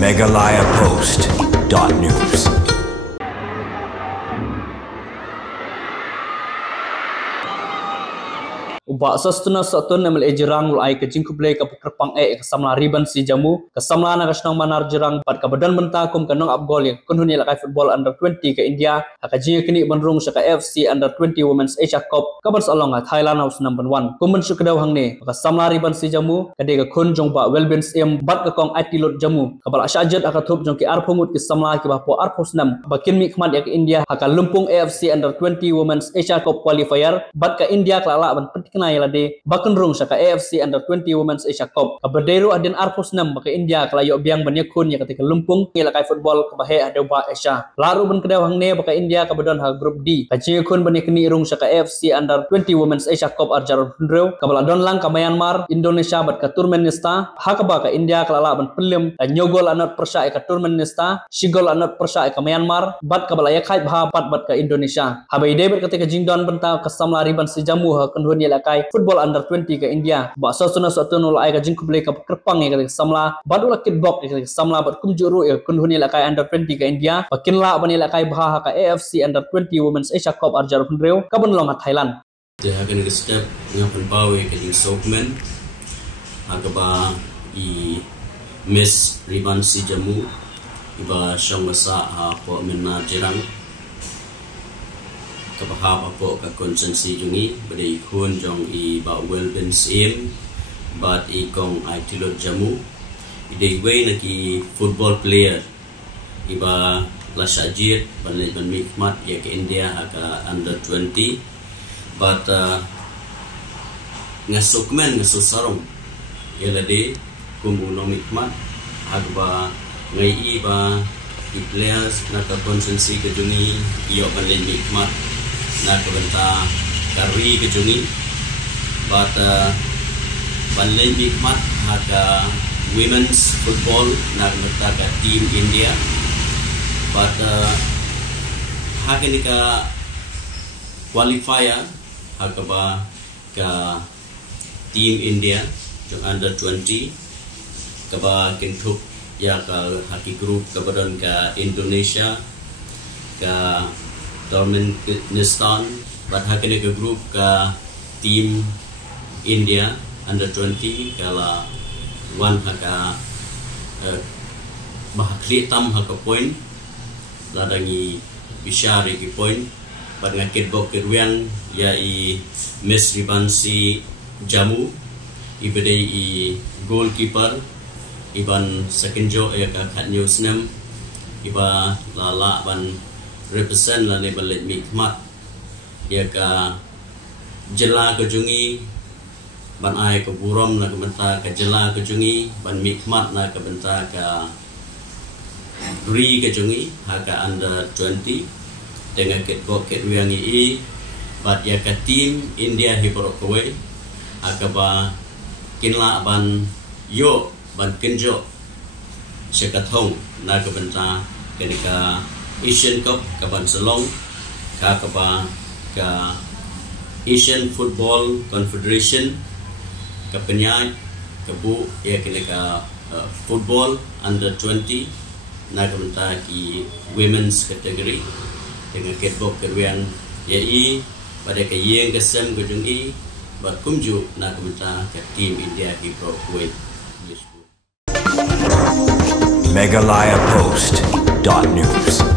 megalayapost.news. Ubah sastuna satun namal ejirang ulai ke jingkublai ke kerpang ke samla riban si jamu ke samla na kasnang manar jirang pat kabadan bentakum ke nong abgol yang kunhuni lakai football under 20 ke India haka jinga kini bandrung saka FC under 20 Women's Asia Cup kabar salong Thailand House number 1 kumen sukadaw hang ne ke samla riban si jamu kade ke kun jong ba Wellbens em bat ke kong atilot jamu kabal asyajat aka thup jong ki arpumut ki samla ki ba po arpusnam bakin mi khmat ke India haka lumpung AFC under 20 Women's Asia Cup qualifier bat ke India kelala ban na yalade bakun rung saka AFC under 20 Women's Asia Cup kabaderu adin arpus nam baka India kalayo biang banyakun ya ketika lumpung ngila kai football kabahe ada ba Asia laru ban kedaw hang ne baka India kabadon ha group D kajing kun banyakni rung saka AFC under 20 Women's Asia Cup arjar hundrew kabaladon lang ka Myanmar Indonesia bat ka Turkmenistan hakaba ka India kalala ban pelim nyogol anot persa ka Turkmenistan sigol anot persa ka Myanmar bat kabalaya khai bha pat bat ka Indonesia habai debet ketika jingdon benta kasamla riban si jamu ha kunhun ya football under 20 ke India ba sasuna satun ulai ka jingkublai ka kerpang ya samla badula kitbok ya samla bat kumjuru ya kunhuni la kai under 20 ke India bakinla bani la kai bha ka AFC under 20 Women's Asia Cup arjar hundrew kabun long Thailand dia akan step ngapan bawe ke jing sokmen agaba I Miss Riban si jamu iba syang masa ha po menna jirang kabahap apa ka konsensi jungi badai kun jong I ba Wellbens em bat I kong atilot jamu idai way na ki football player iba lasajir ban mikmat ya ke India aka under 20 but ngasukmen ngasusarong yalade kumuno mikmat agba ngai iba I players na ka konsensi ke jungi iyo ban mikmat na kabenta kari kejungi but banlay mikmat haka women's football na kabenta ka team India but haka ni ka qualifier haka ba ka team India jong under 20 kaba kintuk ya ka haki group kabadon ka Indonesia ka Turkmenistan but hakene ke group ka team India under 20 kala one haka bahakli tam haka point ladangi bishari ki point but ngakit bok kirwiang ya I Miss Riban si jamu ibedai I goalkeeper iban sekenjo ya ka khat news nam iba lala ban represent la ne balet mikmat ya ka jela ke jungi ban ai ke burom na ke benta ke jela ke jungi ban mikmat na ke benta ka ri ke jungi haka under 20 dengan ketbok ketwiang I bat ya ka team India hiporok kwe haka ba kinla ban yo ban kenjo syakathong na ke benta kenika Asian Cup kaban selong kaba ka Asian Football Confederation kapenyai kabu ya kena ka football under 20 na kabenta ki women's category dengan ketbok kerwian ya I pada ka yeng kesem kujung I bat kumju na kabenta ka team India ki pro kuwait megalayapost.news.